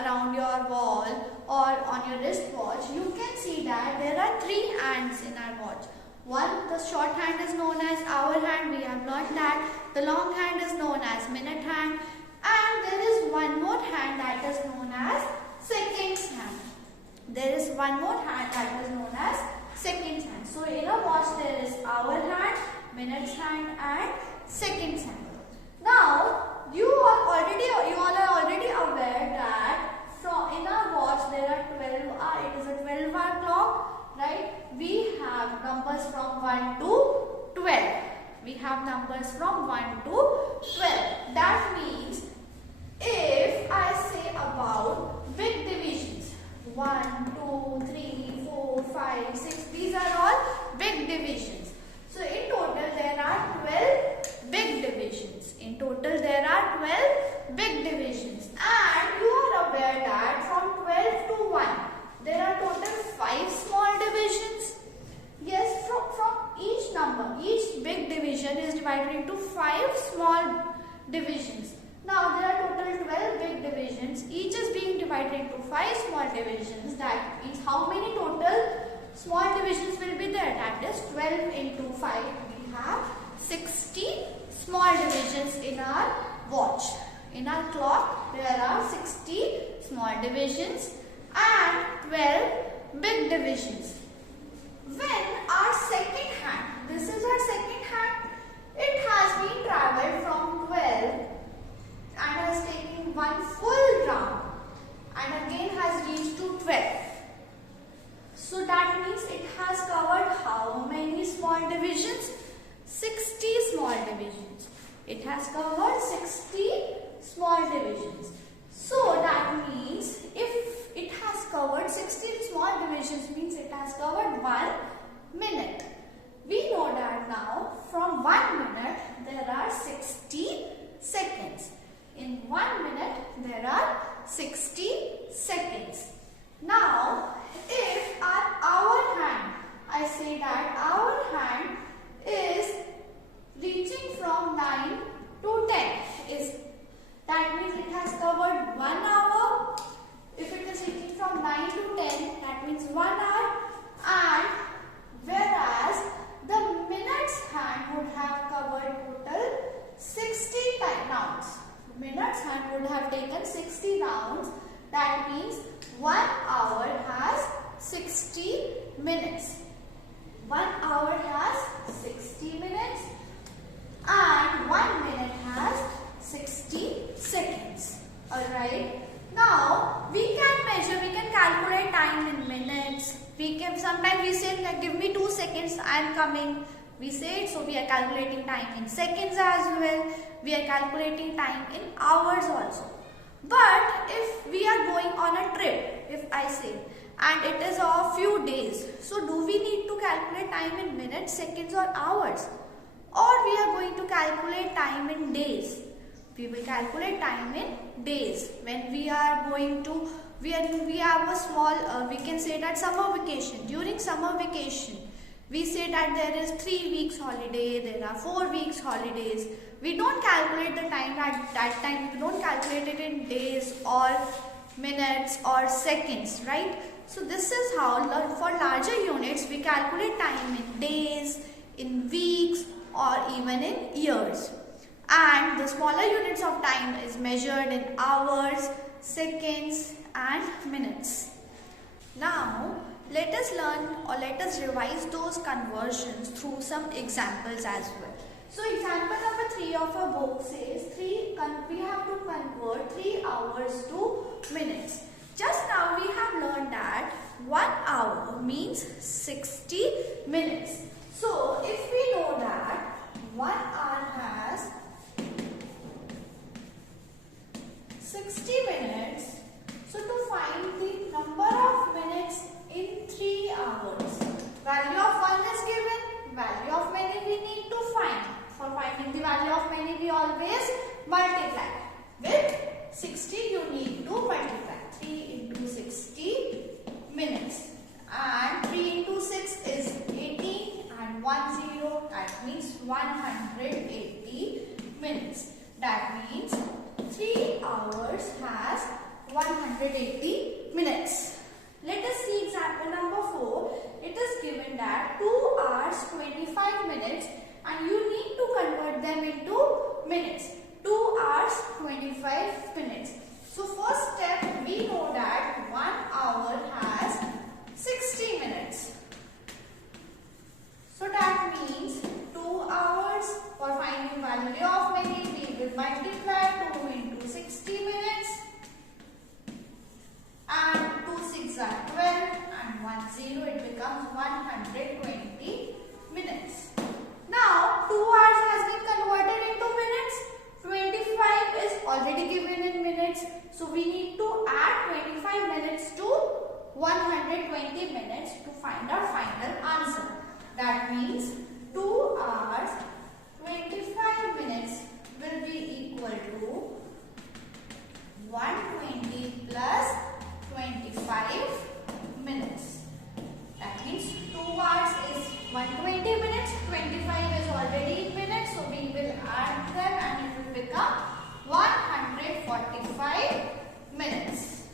around your wall or on your wristwatch, you can see that there are 3 hands in our watch. One, the short hand is known as hour hand, we have learned that. The long hand is known as minute hand, and there is one more hand that is known as seconds hand. There is one more hand that is known as seconds hand. So in a watch there is hour hand, minutes hand and seconds hand. Now you all are already aware that in our watch there are 12 hours. It is a 12-hour clock, right? We have numbers from 1 to 12. We have numbers from 1 to 12. That means if I say about big divisions, 1, 2, 3, 4, 5, 6, these are all big divisions. So in total there are 12 big divisions. In total there are 12 big divisions. And you are aware that from 12 to 1 there are total 5 small divisions. Yes, from each number, each big division is divided into 5 small divisions. Now there are total 12 big divisions. Each is being divided into 5 small divisions. That means how many total small divisions will be there? That is 12 into 5. We have 60 small divisions in our watch. In our clock there are 60 small divisions and 12 big divisions. When our second hand, this is our second hand, it has been travelled from 12 and has taken one full round and again has reached to 12. So that means it has covered how many small divisions? 60 small divisions. It has covered 60 small divisions. So that means if it has covered 60 small divisions, means it has covered 1 minute. We know that now from 1 minute there are 60 seconds. In 1 minute there are 60 seconds. Now if our hour hand, I say that our hand is reaching from 9 to 10, that means it has covered 1 hour. If it is reaching from 9 to 10, that means 1 hour. And whereas the minutes hand would have covered total 60 rounds. Minutes hand would have taken 60 rounds. That means 1 hour has 60 minutes. 1 hour has 60 minutes and 1 minute has 60 seconds. Alright. Now we can measure, we can calculate time in minutes. Sometimes we say like, give me 2 seconds, I am coming. We say it, so we are calculating time in seconds as well. We are calculating time in hours also. But if we are going on a trip, if I say, and it is a few days, so do we need to calculate time in minutes, seconds or hours? Or we are going to calculate time in days? We will calculate time in days. When we are going to, we have a small, we can say that summer vacation. During summer vacation, we say that there is 3 weeks holiday, there are 4 weeks holidays. We don't calculate the time at that time. We don't calculate it in days or minutes or seconds, right? So this is how for larger units we calculate time in days, in weeks or even in years. And the smaller units of time is measured in hours, seconds and minutes. Now let us learn or let us revise those conversions through some examples as well. So example number 3 of our book says we have to convert 3 hours to minutes. Just now we have learned that 1 hour means 60 minutes. So if we know that 1 hour has 60 minutes, so to find the number of minutes in 3 hours, value of 1 is given, value of many we need to find. For finding the value of many we always multiply. With 60 you need to multiply. 3 into 60 minutes. And 3 into 6 is 80 and 1 0, that means 180 minutes. That means 3 hours has 180 minutes. 2 hours 25 minutes. So first step, we know that 1 hour has 60 minutes. So that means 2 hours. For finding value of minute, we will multiply 2 into 60 minutes. And 2 6 are 12 and 1 0, it becomes 120 minutes. Now 2 hours has been converted into minutes. 25 is already given in minutes. So we need to add 25 minutes to 120 minutes to find our final answer. That means 2 hours 25 minutes will be equal to 120 plus 25 minutes. That means 2 hours is 120 minutes, 25 is already in minutes, so we will add them and it will become 145 minutes.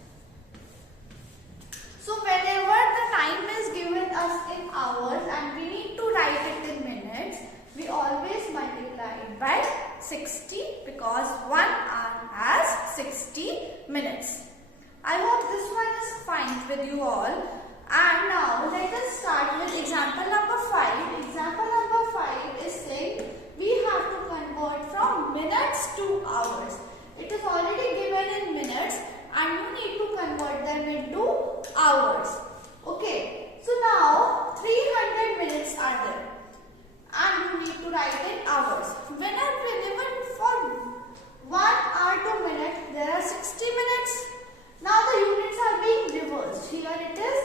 So whenever the time is given us in hours and we need to write it in minutes, we always multiply it by 60 because 1 hour has 60 minutes. I hope this one is fine with you all. And now let us start with example number 5. Example number 5 is saying we have to convert from minutes to hours. It is already given in minutes and you need to convert them into hours. Okay, so now 300 minutes are there and you need to write in hours. Whenever for 1 hour to minute there are 60 minutes. Now the units are being reversed. Here it is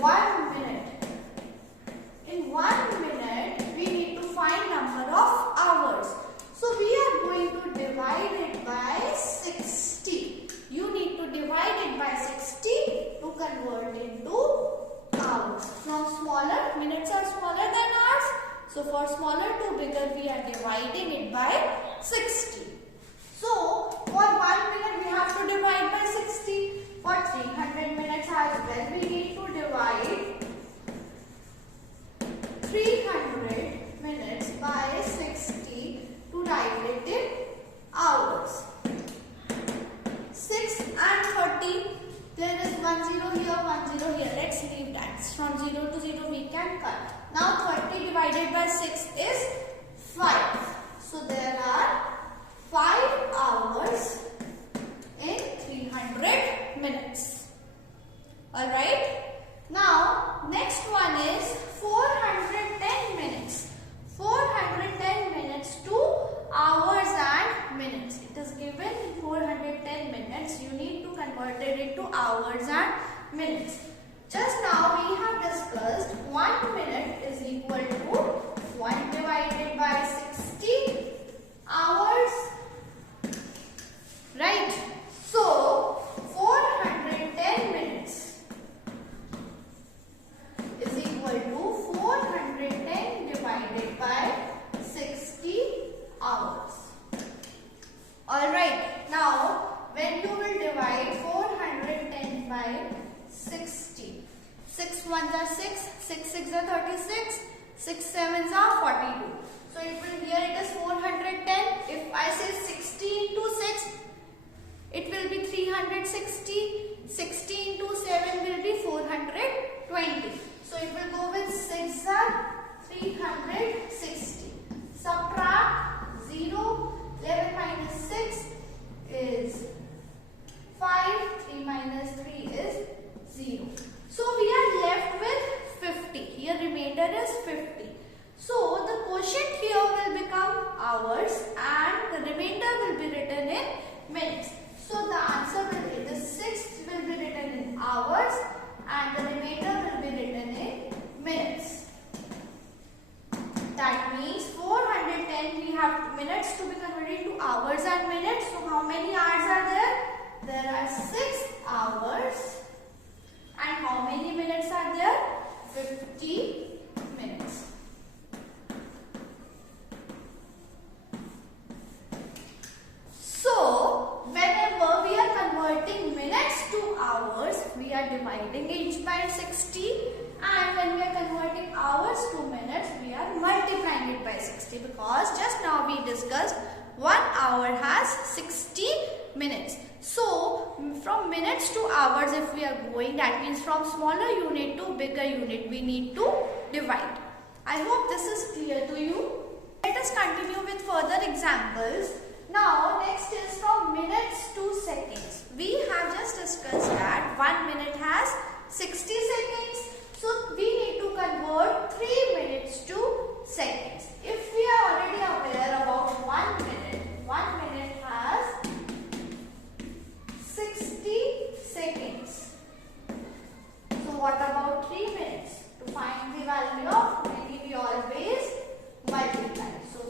1 minute. In 1 minute we need to find number of hours. So we are going to divide it by 60. You need to divide it by 60 to convert into hours. From smaller, minutes are smaller than hours. So for smaller to bigger we are dividing it by 60. So for 1 minute we have to divide by 60. For 300 minutes as well we need to divide 300 minutes by 60 to write it in hours. 6 and 30, there is 1 0 here, 1 0 here. Let's leave that. From 0 to 0 we can cut. Now 30 divided by 6 is 5. So there are 5 hours in 300 minutes. Alright. Now next one is 410 minutes. 410 minutes to hours and minutes. It is given 410 minutes. You need to convert it into hours and minutes. Just now we have discussed 1 minute is equal to 1 divided by 60 hours. Right. So 410 minutes is equal to 410 divided by 60 hours. Alright, now when you will divide 410 by 60, 6 ones are 6, 6 6 are 36, 6 7s are 42. So it will, here it is 410. If I say 60 into 6, it will be 360. 60 into 7 will be 420. So it will go with 6 are 360. Subtract 0. 11 minus 6 is 5. 3 minus 3 is 0. So we are left with 50. Here remainder is 50. So the quotient here will become hours and the remainder will be written in minutes. So the answer will be, the 6 will be written in hours and the remainder will be written in minutes. That means 410 we have minutes to be converted to hours and minutes. So how many hours are there? There are 6 hours. And how many minutes are there? 50 minutes. So whenever we are converting minutes to hours, we are dividing each by 60, and when we are converting hours to minutes, we are multiplying it by 60, because just now we discussed 1 hour has 60 minutes. So from minutes to hours if we are going, that means from smaller unit to bigger unit we need to divide. I hope this is clear to you. Let us continue with further examples. Now next is from minutes to seconds. We have just discussed that 1 minute has 60 seconds. So we need to convert 3 minutes to seconds. If we are already aware about 1 minute has 60 seconds. So what about 3 minutes? To find the value of many we always multiply. So to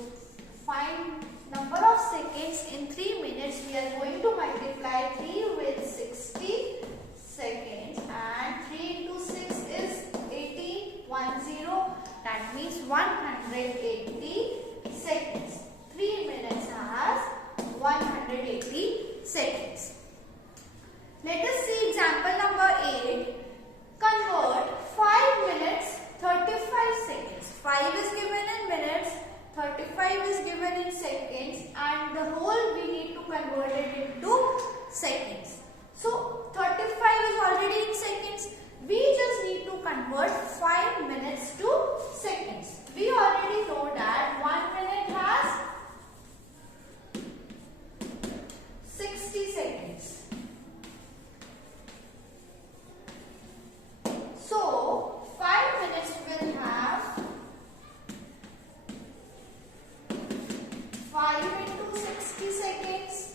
find number of seconds in 3 minutes we are going to multiply 3 with 60 seconds, and 3 into 6 is 80, 10. That means 180 seconds. 3 minutes has 180 seconds. Let us see example number 8. Convert 5 minutes 35 seconds. 5 is given in minutes, 35 is given in seconds, and the whole we need to convert it into seconds. So 35 is already in seconds. We just need to convert 5 minutes to seconds. We already know that 1 minute has 60 seconds. So 5 minutes will have 5 into 60 seconds.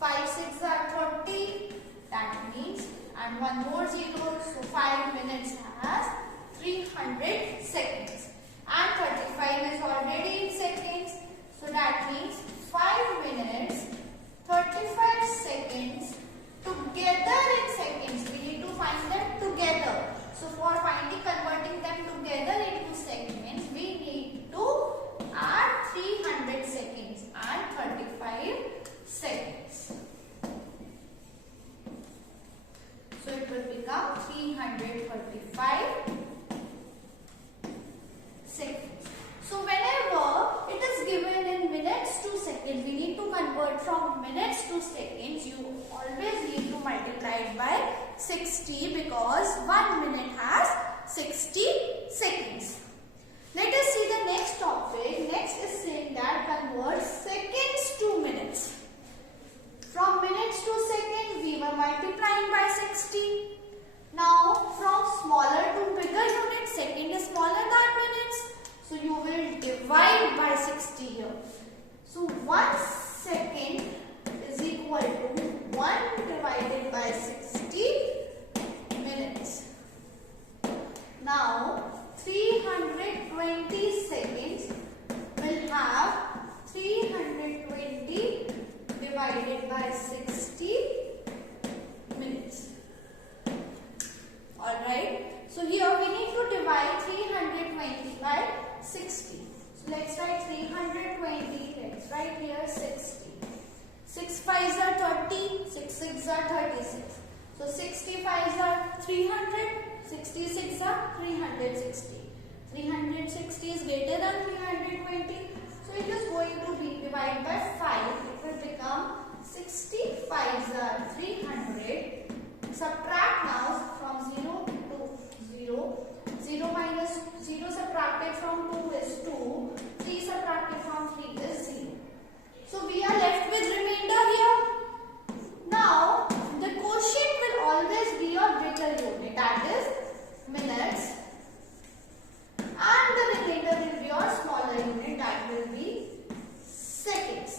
5 6 are 30. That means, and one more 0. So 5 minutes has 300 seconds. And 35 is already in seconds. So that means 5 minutes 35 seconds together in seconds. We need to find them together. So for converting them together into segments, we need to add 300 seconds and 35 seconds. So it will become 335 seconds. So whenever it is given in minutes to seconds, we need to convert from minutes to seconds. You always need to multiply it by 60 because 1 minute has 60 seconds. Let us see the next topic. Next is saying that convert seconds to minutes. From minutes to seconds, we were multiplying by 60. Now, from smaller to bigger units, second is smaller than minutes. So, you will divide by 60 here. So, 1 second is equal to 1 divided by 60 minutes. Now, 320 seconds will have 320 divided by 60 minutes. Alright. So here we need to divide 320 by 60. So let's write 320. Let's write here 60. 6 5s are 30. 6 6s are 36. So 60 5s are 300. 66 are 360. 360 is greater than 320. So it is going to be divided by 5. It will become 65s are 300. Subtract now from 0 to 0. 0 minus 0 subtracted from 2 is 2. 3 subtracted from 3 is 0. So we are left with remainder here. Now the quotient will always be your bigger unit, that is minutes, and the remainder will be your smaller unit, that will be seconds.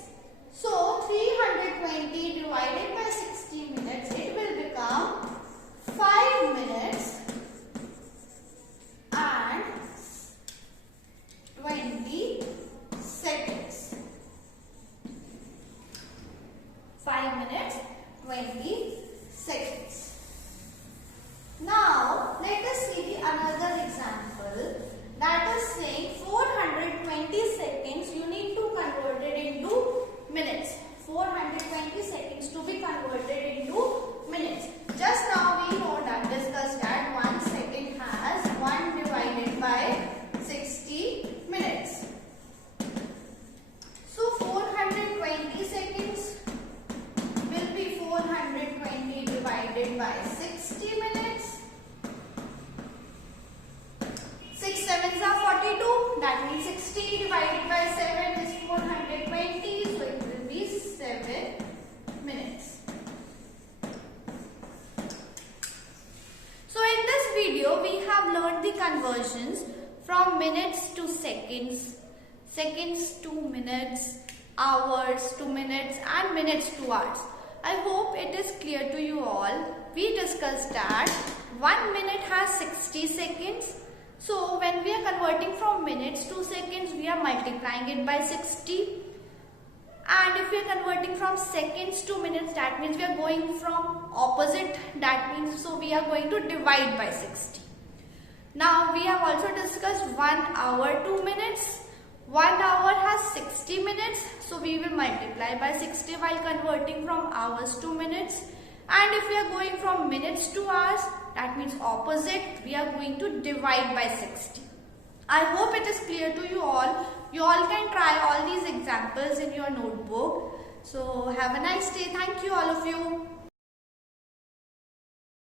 So 320 divided by 60 minutes, it will become 5 minutes and 20 seconds. 5 minutes, 20 seconds. Now, let us see another example. That is saying 420 seconds, you need to convert it into minutes. 420 seconds to be converted into minutes. Just now we know that, discussed that 1 second has 1 divided by 60 minutes. seconds, seconds to minutes, hours to minutes, and minutes to hours. I hope it is clear to you all. We discussed that 1 minute has 60 seconds. So when we are converting from minutes to seconds, we are multiplying it by 60. And if we are converting from seconds to minutes, that means we are going from opposite. That means so we are going to divide by 60. Now we have also discussed 1 hour 2 minutes. 1 hour has 60 minutes. So we will multiply by 60 while converting from hours to minutes. And if we are going from minutes to hours, that means opposite. We are going to divide by 60. I hope it is clear to you all. You all can try all these examples in your notebook. So have a nice day. Thank you all of you.